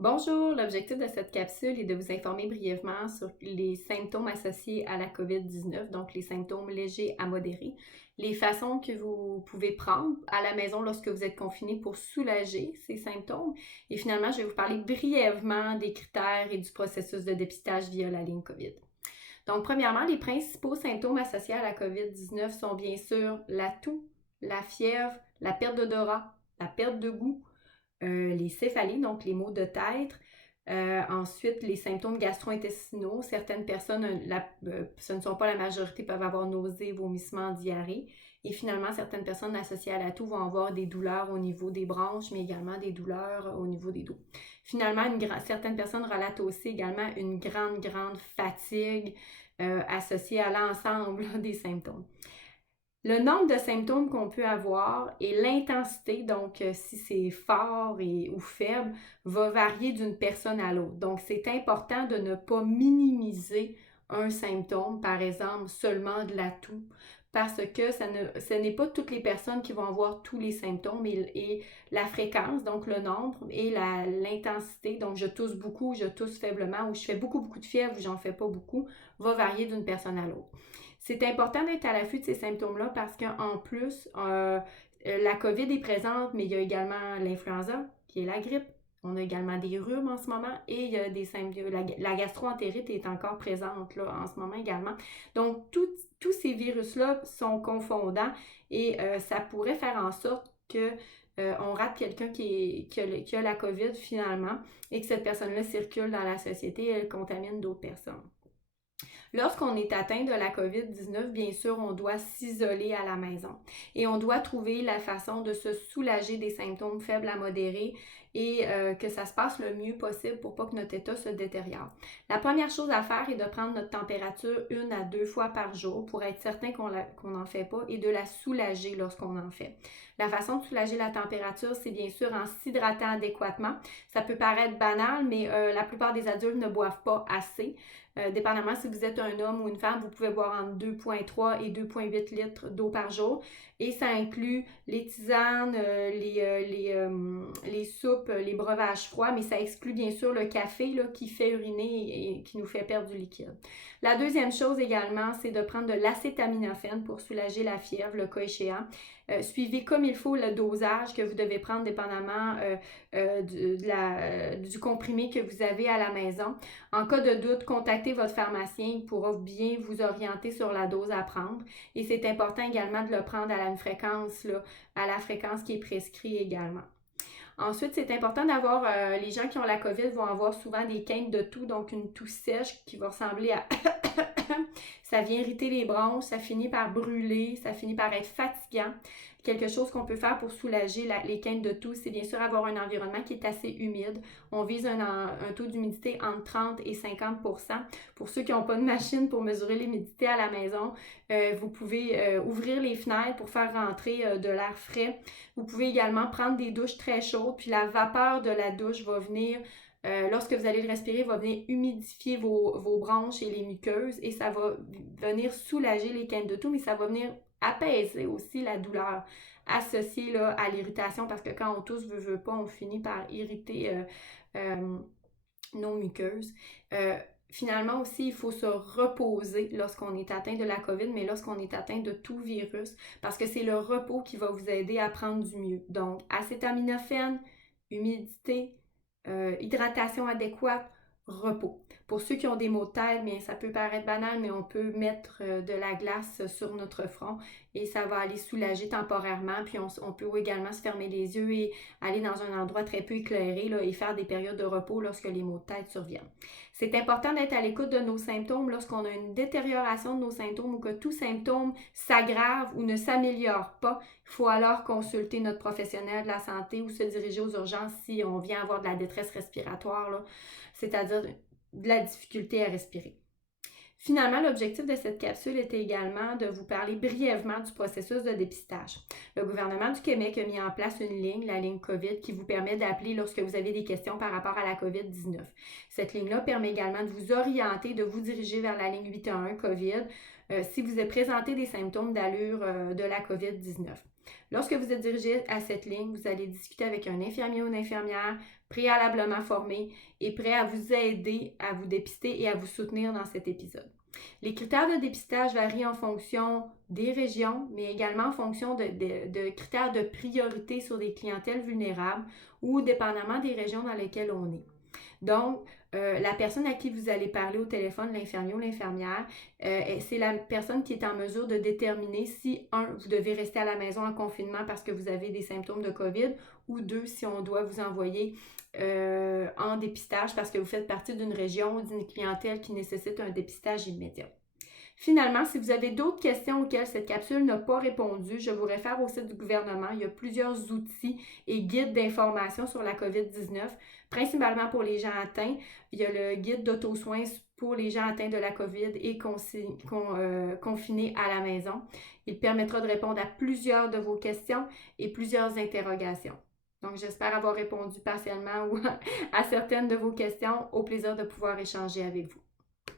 Bonjour, l'objectif de cette capsule est de vous informer brièvement sur les symptômes associés à la COVID-19, donc les symptômes légers à modérés, les façons que vous pouvez prendre à la maison lorsque vous êtes confiné pour soulager ces symptômes. Et finalement, je vais vous parler brièvement des critères et du processus de dépistage via la ligne COVID. Donc, premièrement, les principaux symptômes associés à la COVID-19 sont bien sûr la toux, la fièvre, la perte d'odorat, la perte de goût, les céphalées, donc les maux de tête. Ensuite, les symptômes gastro-intestinaux. Certaines personnes, ce ne sont pas la majorité, peuvent avoir nausées, vomissements, diarrhée. Et finalement, certaines personnes associées à la toux vont avoir des douleurs au niveau des branches, mais également des douleurs au niveau des dos. Finalement, certaines personnes relatent aussi également une grande fatigue associée à l'ensemble des symptômes. Le nombre de symptômes qu'on peut avoir et l'intensité, donc si c'est fort ou faible, va varier d'une personne à l'autre. Donc, c'est important de ne pas minimiser un symptôme, par exemple seulement de la toux, parce que ce n'est pas toutes les personnes qui vont avoir tous les symptômes et la fréquence, donc le nombre, et l'intensité, donc je tousse beaucoup, je tousse faiblement, ou je fais beaucoup de fièvre, ou j'en fais pas beaucoup, va varier d'une personne à l'autre. C'est important d'être à l'affût de ces symptômes-là parce qu'en plus, la COVID est présente, mais il y a également l'influenza, qui est la grippe. On a également des rhumes en ce moment et il y a des symptômes. La gastro-entérite est encore présente là, en ce moment également. Donc, tous ces virus-là sont confondants et ça pourrait faire en sorte que on rate quelqu'un qui a la COVID finalement et que cette personne-là circule dans la société et elle contamine d'autres personnes. Lorsqu'on est atteint de la COVID-19, bien sûr, on doit s'isoler à la maison et on doit trouver la façon de se soulager des symptômes faibles à modérés et que ça se passe le mieux possible pour pas que notre état se détériore. La première chose à faire est de prendre notre température 1 à 2 fois par jour pour être certain qu'on n'en fait pas et de la soulager lorsqu'on en fait. La façon de soulager la température, c'est bien sûr en s'hydratant adéquatement. Ça peut paraître banal, mais la plupart des adultes ne boivent pas assez. Dépendamment si vous êtes un homme ou une femme, vous pouvez boire entre 2,3 et 2,8 litres d'eau par jour. Et ça inclut les tisanes, les soupes, les breuvages froids, mais ça exclut bien sûr le café là, qui fait uriner et qui nous fait perdre du liquide. La deuxième chose également, c'est de prendre de l'acétaminophène pour soulager la fièvre, le cas échéant. Suivez comme il faut le dosage que vous devez prendre dépendamment du comprimé que vous avez à la maison. En cas de doute, contactez votre pharmacien, il pourra bien vous orienter sur la dose à prendre. Et c'est important également de le prendre à la fréquence qui est prescrite également. Ensuite, c'est important d'avoir, les gens qui ont la COVID vont avoir souvent des quintes de toux, donc une toux sèche qui va ressembler à ça vient irriter les bronches, ça finit par brûler, ça finit par être fatigant. Quelque chose qu'on peut faire pour soulager les quintes de toux, c'est bien sûr avoir un environnement qui est assez humide. On vise un taux d'humidité entre 30 et 50 %. Pour ceux qui n'ont pas de machine pour mesurer l'humidité à la maison, vous pouvez ouvrir les fenêtres pour faire rentrer de l'air frais. Vous pouvez également prendre des douches très chaudes, puis la vapeur de la douche va venir lorsque vous allez le respirer, va venir humidifier vos bronches et les muqueuses et ça va venir soulager les quintes de toux, mais ça va venir apaiser aussi la douleur associée là, à l'irritation parce que quand on tousse, veut pas, on finit par irriter nos muqueuses. Finalement aussi, il faut se reposer lorsqu'on est atteint de la COVID, mais lorsqu'on est atteint de tout virus, parce que c'est le repos qui va vous aider à prendre du mieux. Donc, acétaminophène, humidité, hydratation adéquate, repos. Pour ceux qui ont des maux de tête, bien, ça peut paraître banal, mais on peut mettre de la glace sur notre front et ça va aller soulager temporairement. Puis on peut également se fermer les yeux et aller dans un endroit très peu éclairé là, et faire des périodes de repos lorsque les maux de tête surviennent. C'est important d'être à l'écoute de nos symptômes lorsqu'on a une détérioration de nos symptômes ou que tout symptôme s'aggrave ou ne s'améliore pas. Il faut alors consulter notre professionnel de la santé ou se diriger aux urgences si on vient avoir de la détresse respiratoire, là, c'est-à-dire de la difficulté à respirer. Finalement, l'objectif de cette capsule était également de vous parler brièvement du processus de dépistage. Le gouvernement du Québec a mis en place une ligne, la ligne COVID, qui vous permet d'appeler lorsque vous avez des questions par rapport à la COVID-19. Cette ligne-là permet également de vous orienter, de vous diriger vers la ligne 811 COVID. si vous êtes présenté des symptômes d'allure de la COVID-19. Lorsque vous êtes dirigé à cette ligne, vous allez discuter avec un infirmier ou une infirmière préalablement formé et prêt à vous aider, à vous dépister et à vous soutenir dans cet épisode. Les critères de dépistage varient en fonction des régions, mais également en fonction de critères de priorité sur des clientèles vulnérables ou dépendamment des régions dans lesquelles on est. Donc, la personne à qui vous allez parler au téléphone, l'infirmier ou l'infirmière, c'est la personne qui est en mesure de déterminer si, vous devez rester à la maison en confinement parce que vous avez des symptômes de COVID, ou deux, si on doit vous envoyer en dépistage parce que vous faites partie d'une région ou d'une clientèle qui nécessite un dépistage immédiat. Finalement, si vous avez d'autres questions auxquelles cette capsule n'a pas répondu, je vous réfère au site du gouvernement. Il y a plusieurs outils et guides d'information sur la COVID-19, principalement pour les gens atteints. Il y a le guide d'auto-soins pour les gens atteints de la COVID et confinés à la maison. Il permettra de répondre à plusieurs de vos questions et plusieurs interrogations. Donc, j'espère avoir répondu partiellement ou à certaines de vos questions. Au plaisir de pouvoir échanger avec vous.